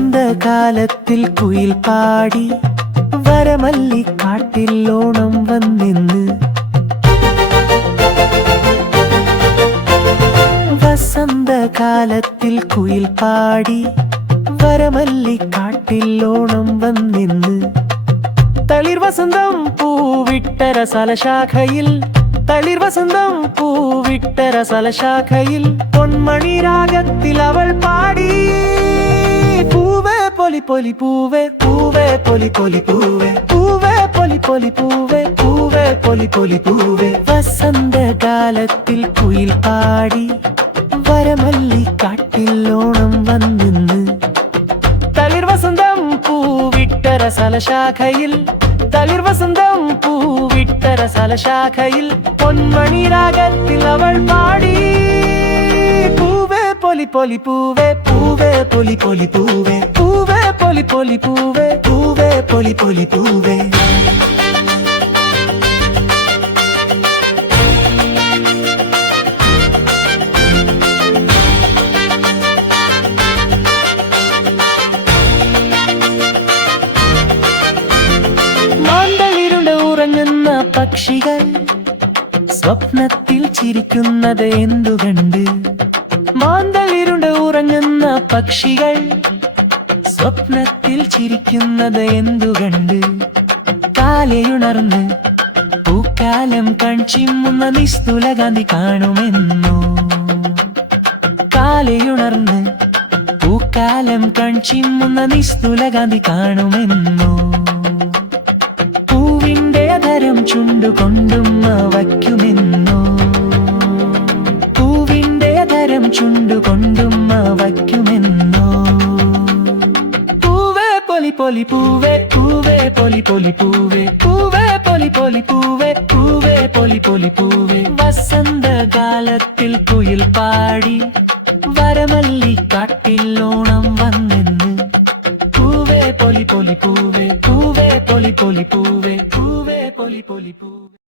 വസന്തകാലത്തിൽ കുയിൽ പാടി വരമല്ലിക്കാട്ടിൽ ഓണം വന്നിന്ന്. വസന്തകാലത്തിൽ കുയിൽ പാടി വരമല്ലിക്കാട്ടിൽ ഓണം വന്നിന്ന്. തളിർ വസന്തം പൂവിട്ട രസലശാഖയിൽ, തളിർ വസന്തം പൂവിട്ട രസലശാഖയിൽ പൊന്മണി രാഗത്തിൽ അവൾ പാടി. പൂവേ പൊലി പൊലി പൂവേ, പൂവേ പൊലി പൊലി പൂവേ, പൂവേ പൊലി പൊലി പൂവേ, പൂവേ പൊലി പൊലി പൂവേ. വസന്തകാലത്തിൽ കുയിൽ പാടി വരമല്ലിക്കാട്ടിൽ ഓണം വന്നിന്ന്. തളിർ വസന്തം പൂവിട്ട രസലശാഖയിൽ, തളിർ വസന്തം പൂവിട്ട രസലശാഖയിൽ പൊന്മണി രാഗത്തിൽ അവൾ പാടി. പൂവേ പൊലി പൊലി പൂവേ, പൂവേ പൊലി പൊലി പൂവേ, പൂവേ പൊലി പൊലി പൂവേ, പൂവേ പൊലി പൊലി പൂവേ. ഉറങ്ങുന്ന പക്ഷികൾ സ്വപ്നത്തിൽ ചിരിക്കുന്നത് എന്തുകണ്ട്? മാന്തളിരുണ്ട് ഉറങ്ങുന്ന പക്ഷികൾ സ്വപ്നത്തിൽ ചിരിക്കുന്നത് എന്തുകണ്ട്? കാലയുണർന്ന് പൂക്കാലം കൺചിമ്മുന്ന നിസ്തുലകാന്തി കാണുമെന്നോ? കാലയുണർന്ന് പൂക്കാലം കൺചിമ്മുന്ന നിസ്തുലകാന്തി കാണുമെന്നോ? ധരം ചുണ്ടുകൊണ്ടുമ്മ വയ്ക്കുമെന്നോ? പൂവിന്റെ ധരം ചുണ്ടുകൊണ്ടുമ്മ വയ്ക്കുമെന്നോ? പൂവേ പൊലി പൊലി പൂവേ, പൂവേ പൊലി പൊലി പൂവേ, പൂവേ പൊലി പൊലി പൂവേ, പൂവേ പൊലി പൊലി പൂവേ. വസന്തകാലത്തിൽ കുയിൽ പാടി വരമല്ലിക്കാട്ടിൽ ഓണം വന്നെന്ന്. പൂവേ പൊലി പൊലി പൂവേ, പൂവേ പൊലി പൊലി പൂവേ, പൂവേ പൊലി പൊലി പൂവേ.